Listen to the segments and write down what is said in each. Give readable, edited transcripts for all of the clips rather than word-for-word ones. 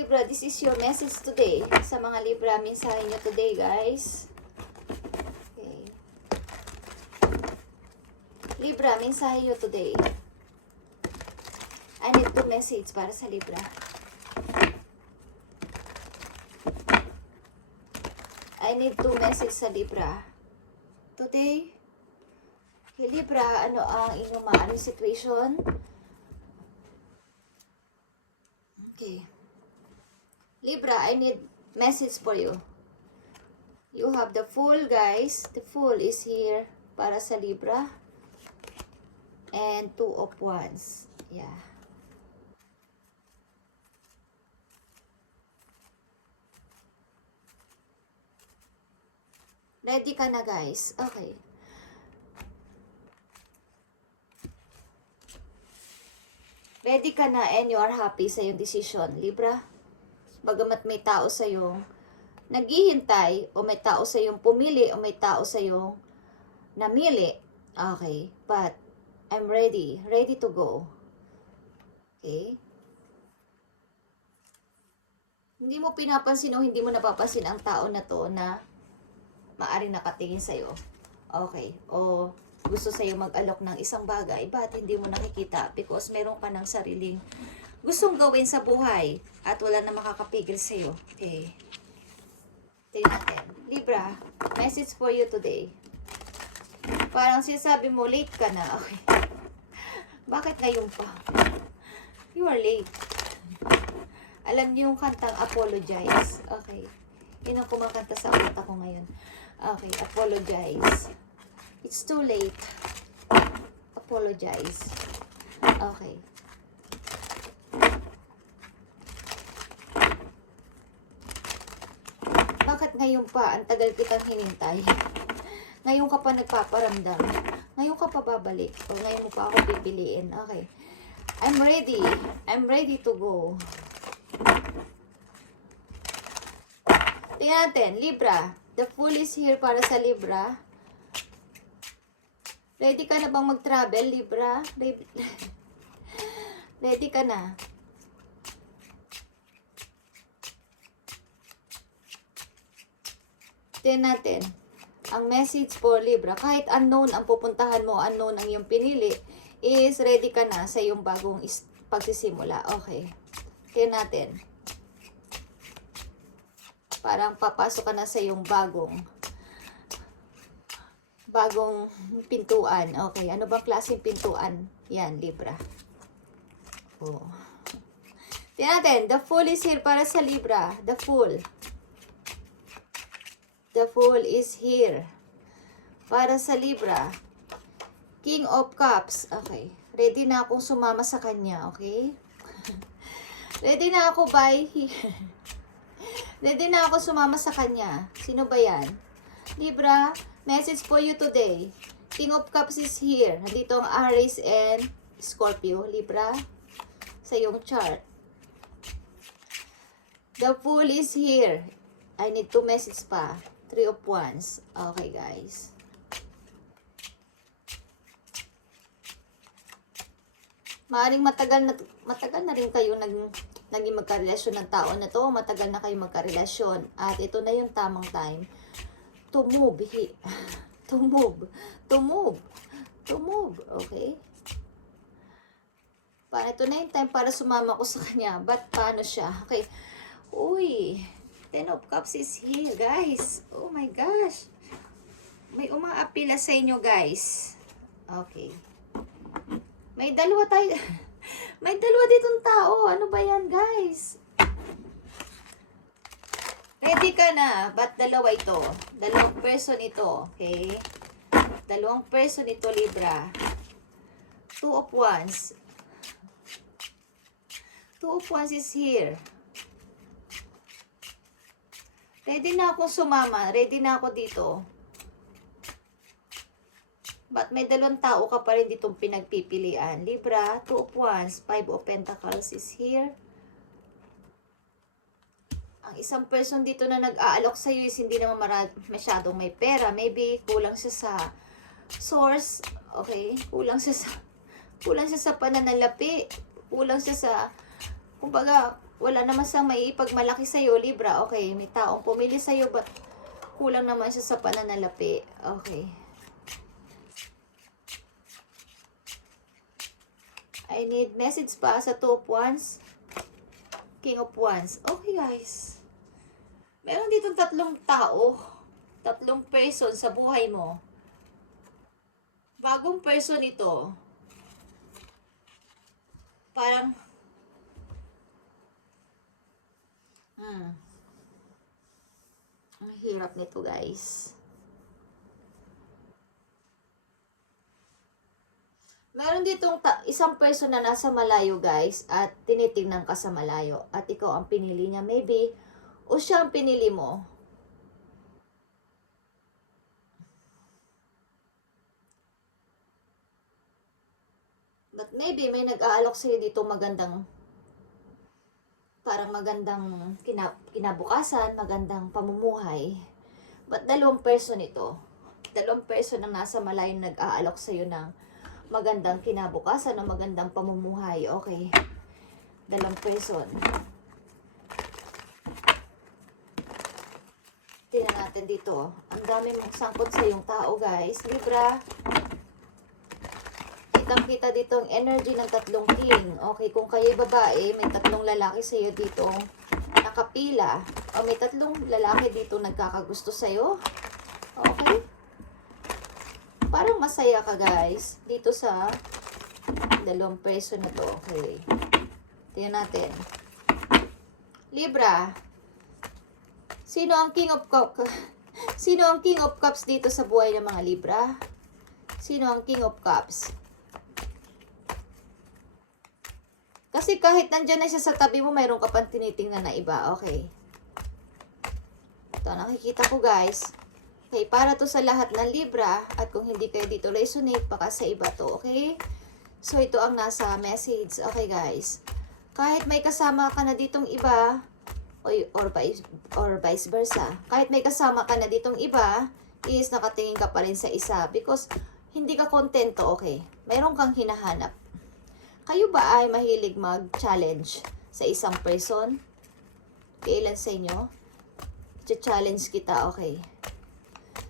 Libra, this is your message today. Sa mga Libra, mensahe nyo today, guys. Okay. Libra, mensahe nyo today. I need 2 message para sa Libra. I need 2 message sa Libra. Today, kay Libra, ano ang inyong mga situation? Okay. Libra, I need message for you. You have the Fool, guys. The Fool is here para sa Libra. And 2 of Wands. Yeah. Ready ka na, guys? Okay. Ready ka na and you are happy sa iyong decision, Libra? Bagamat may tao sa iyong naghihintay, o may tao sa iyong pumili, o may tao sa iyong namili. Okay, but I'm ready. Ready to go. Okay? Hindi mo pinapansin o hindi mo napapansin ang tao na to na maaring nakatingin sa iyo. Okay. O gusto sa iyo mag-alok ng isang bagay, but hindi mo nakikita because meron ka ng sariling gustong gawin sa buhay at wala na makakapigil sa iyo. Okay. Tingnan natin. Libra, message for you today. Parang sinasabi mo, late ka na. Okay. Bakit ngayon pa? You are late. Alam niyo yung kantang Apologize. Okay. Yun ang kumakanta sa utak ko ngayon. Okay, apologize. It's too late. Apologize. Okay. Bakit ngayon pa? Ang tagal kitang hinintay. Ngayon ka pa nagpaparamdam. Ngayon ka pa babalik. O ngayon mo pa ako pipiliin. Okay. I'm ready. I'm ready to go. Tingnan natin. Libra. The Fool is here para sa Libra. Ready ka na bang mag-travel, Libra? Ready ka na? Tingnan natin. Ang message for Libra, kahit unknown ang pupuntahan mo, unknown ang iyong pinili, is ready ka na sa iyong bagong pagsisimula. Okay. Tingnan natin. Parang papasok ka na sa iyong bagong pintuan. Okay. Ano bang klaseng pintuan? Yan, Libra. Oh. Tingnan natin. The Fool is here para sa Libra. The Fool. The Fool is here para sa Libra. King of Cups. Okay. Ready na akong sumama sa kanya. Okay? Ready na ako, bye. Ready na ako sumama sa kanya. Sino ba yan? Libra, message for you today. King of Cups is here. Nandito ang Aries and Scorpio. Libra, sa iyong chart. The Fool is here. I need 2 messages pa. 3 of Wands. Okay, guys. Maaring matagal na rin kayo naging magkarelasyon ng tao na to. Matagal na kayo magkarelasyon. At ito na yung tamang time to move. To move. To move. To move. Okay? Para ito na yung time para sumama ko sa kanya. But paano siya? Okay. Uy. 10 of Cups is here, guys. Oh my gosh. May umaapila sa inyo, guys. Okay. May dalawa tayo. May dalawa ditong tao. Ano ba yan, guys? Ready ka na. Ba't dalawa ito? Dalawang person ito. Okay? Dalawang person ito, Libra. 2 of Wands. 2 of Wands is here. Ready na akong sumama. Ready na ako dito. But may dalawang tao ka pa rin ditong pinagpipilian. Libra, 2 of Wands, 5 of Pentacles is here. Ang isang person dito na nag-aalok sa iyo is hindi naman masyadong may pera. Maybe kulang siya sa source. Okay? Kulang siya sa pananalapi. Kulang siya sa, kumbaga, Wala naman siyang maiipagmalaki sa'yo, Libra. Okay, may taong pumili sa'yo, but kulang naman siya sa pananalapi. Okay. I need message pa sa Two of Wands. King of Wands. Okay, guys. Meron ditong tatlong tao. Tatlong person sa buhay mo. Bagong person ito. Parang ang hirap nito, guys. Meron ditong isang person na nasa malayo, guys, at tinitingnan ka sa malayo. At ikaw ang pinili niya, maybe, o siya ang pinili mo. But maybe may nag-aalok sa'yo dito magandang, parang magandang kinabukasan, magandang pamumuhay. But dalawang person ito. Dalawang person ang nasa malayo nag-aalok sa'yo ng magandang kinabukasan o magandang pamumuhay. Okay. Dalawang person. Tingnan natin dito. Ang dami mong sangkot sa yung tao, guys. Libra. Kitang-kita dito ang energy ng tatlong king. Okay, kung kayo babae, may tatlong lalaki sa'yo dito nakapila. O may tatlong lalaki dito nagkakagusto sa'yo. Okay? Parang masaya ka, guys, dito sa dalawang person na to. Okay. Tingnan natin. Libra. Sino ang King of Cups? Sino ang King of Cups dito sa buhay ng mga Libra? Sino ang King of Cups? Kasi kahit nandyan na siya sa tabi mo, mayroon ka pang tinitingnan na iba. Okay. Ito, nakikita ko, guys. Okay, para to sa lahat ng Libra. At kung hindi kayo dito resonate, baka sa iba to. Okay? So, ito ang nasa message. Okay, guys. Kahit may kasama ka na ditong iba, or vice versa. Kahit may kasama ka na ditong iba, is nakatingin ka pa rin sa isa. Because, hindi ka kontento. Okay. Mayroon kang hinahanap. Kayo ba ay mahilig mag-challenge sa isang person? Kailan sa inyo? I-challenge kita, okay.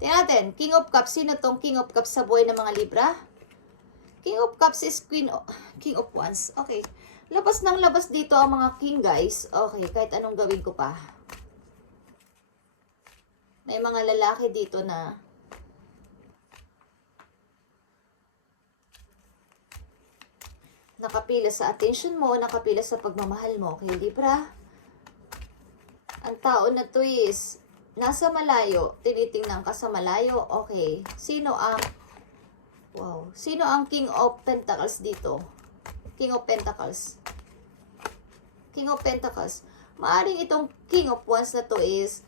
Tingnan natin, King of Cups. Sino tong King of Cups sa buhay ng mga Libra? King of Cups is King of Wands. Okay. Labas ng labas dito ang mga king, guys. Okay, kahit anong gawin ko pa. May mga lalaki dito na nakapila sa attention mo, nakapila sa pagmamahal mo. Okay, Libra? Ang tao na to is nasa malayo, tinitingnan ka sa malayo. Okay. Sino ang King of Pentacles dito? King of Pentacles. King of Pentacles. Maaring itong King of Wands na to is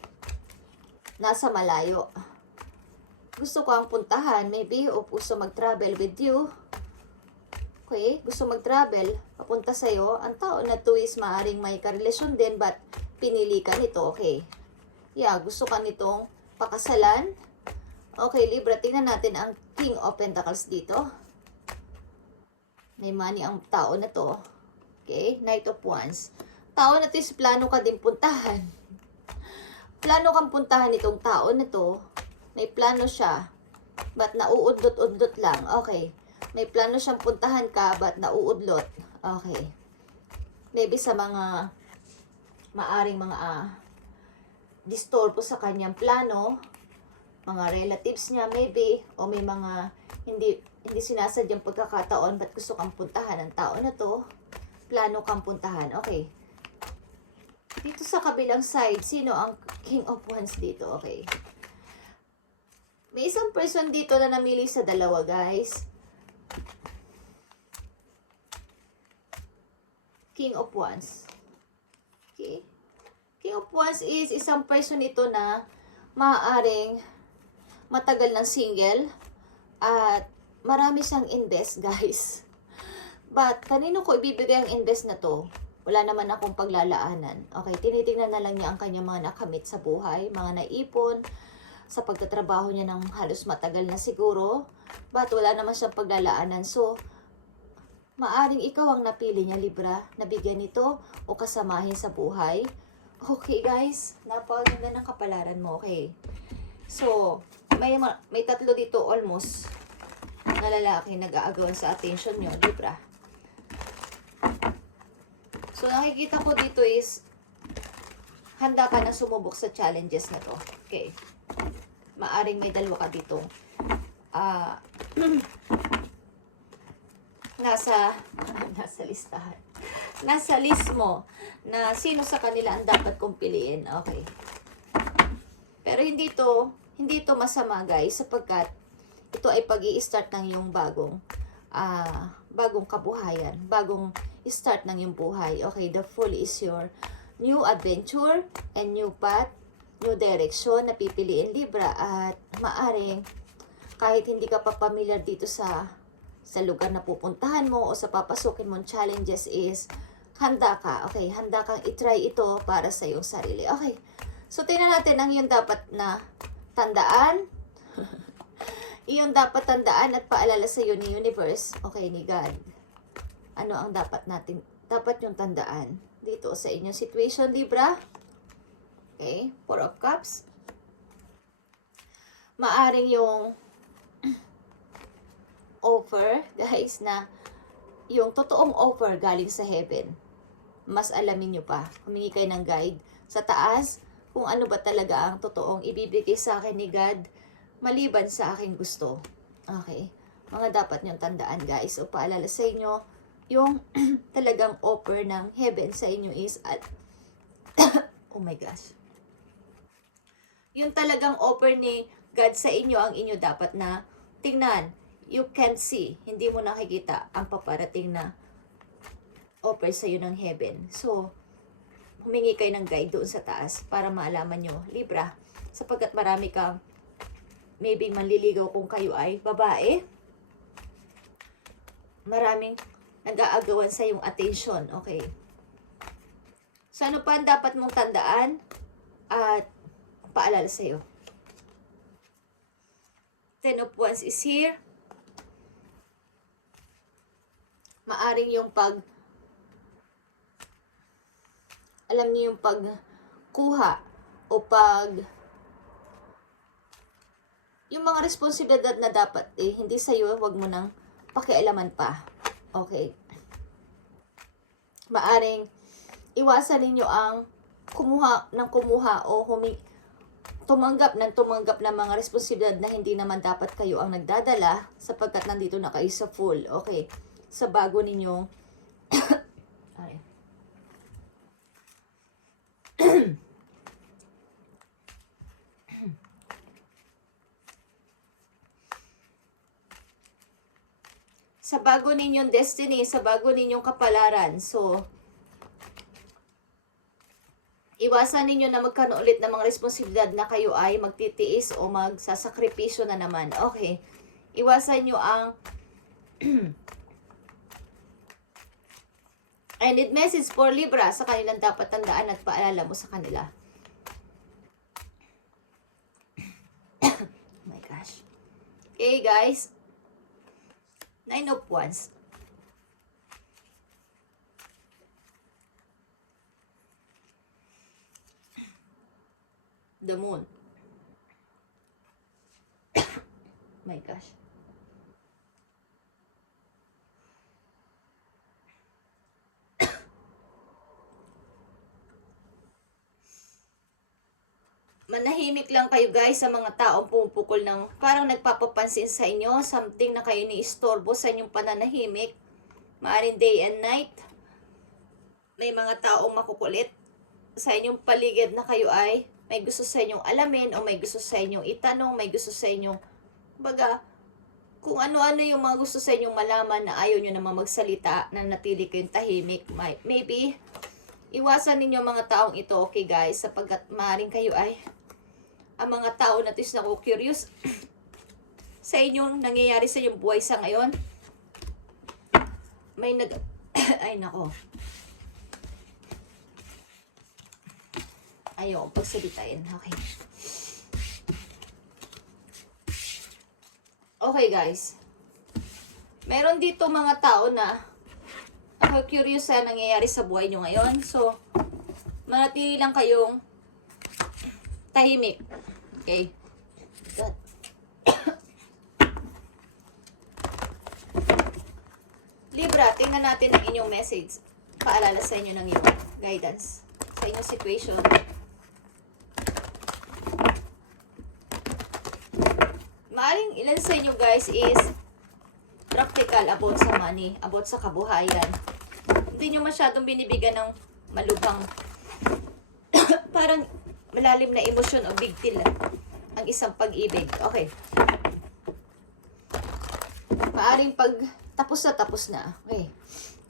nasa malayo. Gusto ko ang puntahan, maybe, o gusto mag-travel with you. Okay, gusto mag-travel, papunta sa'yo. Ang tao na to is maaring may karelasyon din, but pinili ka nito. Okay. Yeah, gusto ka nitong pakasalan. Okay, Libra, tingnan natin ang King of Pentacles dito. May money ang tao na to. Okay, Knight of Wands. Tao na to is plano ka din puntahan. Plano kang puntahan itong tao na to. May plano siya, but nauudlot-udlot lang. Okay. May plano siyang puntahan ka, but nauudlot. Okay. Maybe sa mga maaring mga disturbo sa kanyang plano, mga relatives niya maybe, o may mga hindi sinasadyang pagkakataon, but gusto kang puntahan ng tao na to. Plano kang puntahan. Okay. Dito sa kabilang side, sino ang King of Wands dito? Okay. May isang person dito na namili sa dalawa, guys. King of Wands. Okay. King of Wands is isang person ito na maaaring matagal ng single at marami siyang invest, guys. But kanino ko ibibigay ang invest na to? Wala naman akong paglalaanan. Okay, tinitingnan na lang niya ang kanyang mga nakamit sa buhay, mga naipon, sa pagtatrabaho niya ng halos matagal na siguro. But wala naman siyang paglalaanan. So, Maaring ikaw ang napili niya, Libra, na bigyan nito o kasamahin sa buhay. Okay, guys. Napakaganda ng kapalaran mo. Okay. So, may tatlo dito almost na lalaki nag-aagawan sa attention nyo, Libra. So, nakikita ko dito is handa ka na sumubok sa challenges na to. Okay. Maaring may dalawa ka dito. Nasa listahan. Nasa list mo na sino sa kanila ang dapat kong piliin. Okay. Pero hindi to masama, guys, sapagkat ito ay pag-i-start ng iyong bagong kabuhayan, bagong start ng iyong buhay. Okay, the Fool is your new adventure and new path, new direction na pipiliin, Libra. At maaring kahit hindi ka pa familiar dito sa lugar na pupuntahan mo o sa papasukin mong challenges is handa ka. Okay, handa kang itry ito para sa iyong sarili. Okay, so tingnan natin ang iyong dapat na tandaan. Iyong dapat tandaan at paalala sa iyo ni Universe. Okay, ni God. Ano ang dapat yung tandaan dito sa inyong situation, Libra? Okay, Four of Cups. Maaring yung offer, guys, na yung totoong offer galing sa heaven. Mas alamin nyo pa. Humingi kayo ng guide sa taas kung ano ba talaga ang totoong ibibigay sa akin ni God maliban sa aking gusto. Okay? Mga dapat nyong tandaan, guys. O paalala sa inyo, yung talagang offer ng heaven sa inyo is oh my gosh. Yung talagang offer ni God sa inyo ang inyo dapat na tingnan. You can see, hindi mo nakikita ang paparating na offer sa iyo ng heaven. So, humingi kayo ng guide doon sa taas para maalaman nyo, Libra, sapagkat marami kang maybe manliligaw kung kayo ay babae. Maraming nag-aagawan sa iyong attention, okay? So, ano pa ang dapat mong tandaan at paalala sa iyo? Ten of Wands is here. Maaring yung alam niyo yung pagkuha o yung mga responsibilidad na dapat hindi sa'yo, wag mo nang pakialaman pa. Okay. Maaring iwasan ninyo ang kumuha o tumanggap ng mga responsibilidad na hindi naman dapat kayo ang nagdadala sapagkat nandito na kayo sa Fool. Okay. Sa bago ninyong sa bago ninyong destiny, sa bago ninyong kapalaran. So, iwasan ninyo na magkaroon ulit ng mga responsibilidad na kayo ay magtitiis o magsasakripisyo na naman. Okay. Iwasan nyo ang I need message for Libra sa kanilang dapat tandaan at paalala mo sa kanila. Oh my gosh. Okay, guys. Nine of Wands. The Moon. Oh my gosh. Manahimik lang kayo, guys, sa mga taong pumupukol ng parang nagpapapansin sa inyo, something na kayo ni-istorbo sa inyong pananahimik. Maaring day and night. May mga taong makukulit sa inyong paligid na kayo ay may gusto sa inyong alamin o may gusto sa inyong itanong, may gusto sa inyong baga, kung ano-ano yung mga gusto sa inyong malaman na ayaw nyo naman magsalita, na natili kayong tahimik. Maybe, iwasan ninyo mga taong ito, okay, guys, sapagkat maaaring kayo ay ang mga tao na tis na curious sa inyong nangyayari sa inyong buhay sa ngayon. May ay nako. Ayaw akong pagsalitain. Okay. Okay, guys. Meron dito mga tao na Ako curious sa nangyayari sa buhay nyo ngayon. So, manatili lang kayong tahimik. Okay? God. Libra, tingnan natin ang inyong message. Paalala sa inyo ng iyong guidance. Sa inyong situation. Maaring ilan sa inyo guys is practical about sa money, about sa kabuhayan. Hindi nyo masyadong binibigyan ng malubhang parang malalim na emosyon o big deal ang isang pag-ibig. Okay. Maaring pag tapos na. Okay.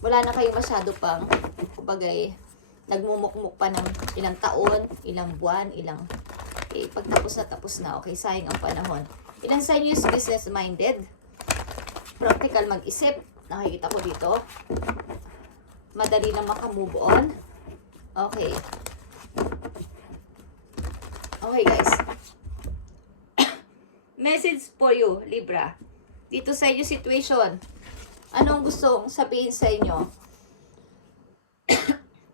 Wala na kayong masyado pang, kumbaga nagmumukmuk pa ng ilang taon, ilang buwan, okay, pag tapos na. Okay, sayang ang panahon. Ilan sa inyo is business-minded? Practical mag-isip. Nakikita ko dito. Madali na maka-move on. Okay. Okay, guys. Message for you, Libra. Dito sa inyo situation. Anong gustong sabihin sa inyo?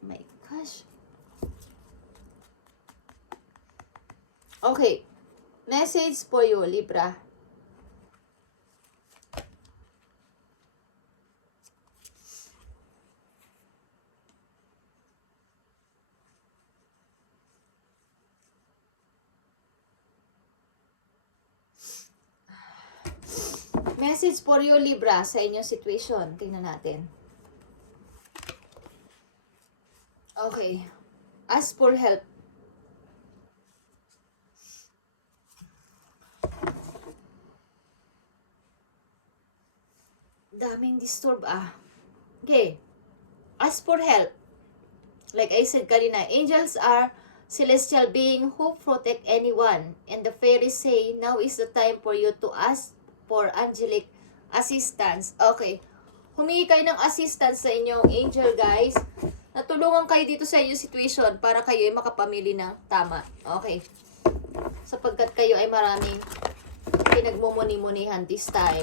My gosh. Okay. Message for you, Libra. Message for you, Libra, sa inyong situation. Tingnan natin. Okay. Ask for help. Daming disturb Okay. Ask for help. Like I said kanina, angels are celestial being who protect anyone. And the fairies say, now is the time for you to ask for angelic assistance. Okay. Humingi kayo ng assistance sa inyong angel, guys. Natulungan kayo dito sa inyong situation para kayo ay makapamili ng tama. Okay. Sapagkat kayo ay maraming pinagmumuni-munihan this time.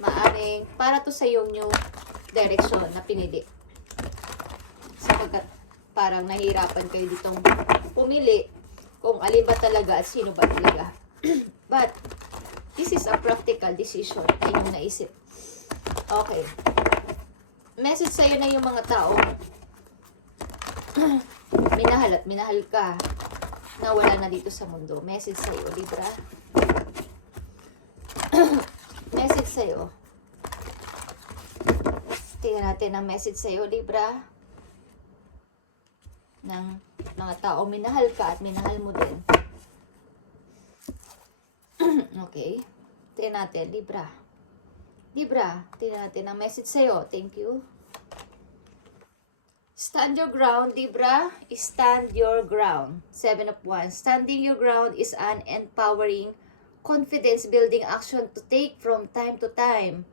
Maaring para to sa iyong new direction na pinili. Sapagkat parang nahihirapan kayo ditong pumili kung alin ba talaga at sino ba talaga. But this is a practical decision na inyong naisip. Okay. Message sa'yo na yung mga tao. Minahal at minahal ka na wala na dito sa mundo. Message sa'yo, Libra. Message sa'yo. Tingnan natin ang message sa'yo, Libra. Ng mga tao. Minahal ka at minahal mo din. Okay. Tingnan natin, Libra. Libra, tingnan natin ang message sa'yo. Thank you. Stand your ground, Libra. Stand your ground. 7 of Wands. Standing your ground is an empowering, confidence-building action to take from time to time.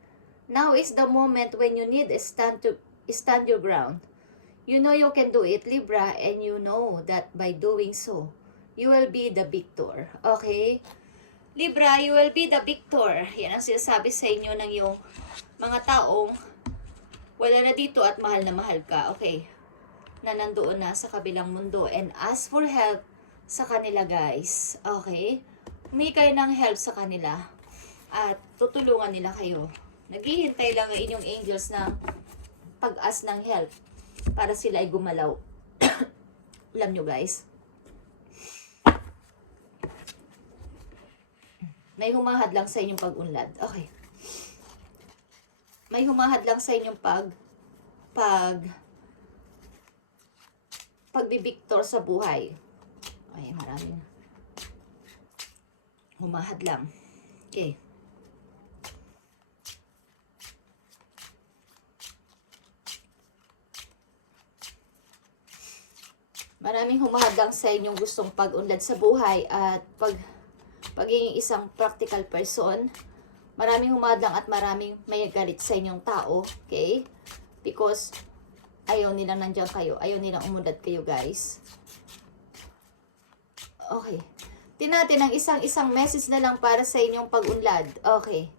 Now is the moment when you need a stand your ground. You know you can do it, Libra, and you know that by doing so, you will be the victor. Okay? Libra, you will be the victor. Yan ang sinasabi sa inyo ng yung mga taong wala na dito at mahal na mahal ka. Okay. Na nandoon na sa kabilang mundo. And ask for help sa kanila, guys. Okay. Humingi kayo ng help sa kanila. At tutulungan nila kayo. Naghihintay lang ang inyong angels ng pag-ask ng help para sila ay gumalaw. Alam nyo, guys. May humahad lang sa inyong pag-unlad. Okay. May humahad lang sa inyong pagbibiktor sa buhay. Ay, maraming humahad lang. Okay. Maraming humahad lang sa inyong gustong pag-unlad sa buhay at pagiging isang practical person. Maraming humadlang at maraming may galit sa inyong tao. Okay? Because ayaw nilang nandiyan kayo. Ayaw nilang umunlad kayo, guys. Okay. Tingnan natin ang isang message na lang para sa inyong pag-unlad. Okay.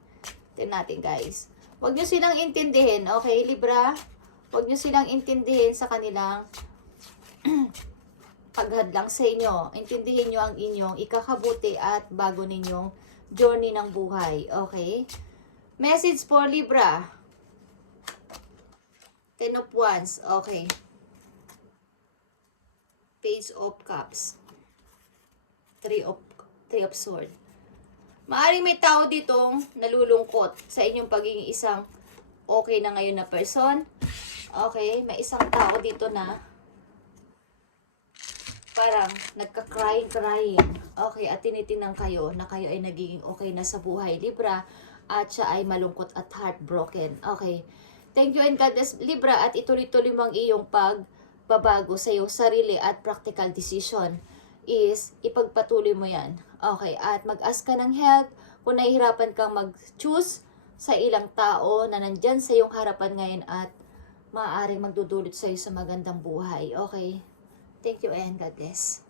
Tingnan natin, guys. Huwag nyo silang intindihin. Okay, Libra? Huwag nyo silang intindihin sa kanilang paghadlang sa inyo. Intindihin nyo ang inyong ikakabuti at bago ninyong journey ng buhay. Okay? Message for Libra. Ten of Wands. Okay. Page of Cups. Three of Swords. Maaring may tao ditong nalulungkot sa inyong pagiging isang okay na ngayon na person. Okay, may isang tao dito na parang nagka-crying. Okay, at tinitingnan kayo na kayo ay nagiging okay na sa buhay, Libra, at siya ay malungkot at heartbroken. Okay. Thank you and God bless, Libra, at ituloy-tuloy mo ang iyong pagbabago sa iyong sarili at practical decision is ipagpatuloy mo yan. Okay, at mag-ask ka ng help kung nahihirapan kang mag-choose sa ilang tao na nandyan sa iyong harapan ngayon at maaaring magdudulot sa iyo sa magandang buhay. Okay? Thank you and God bless.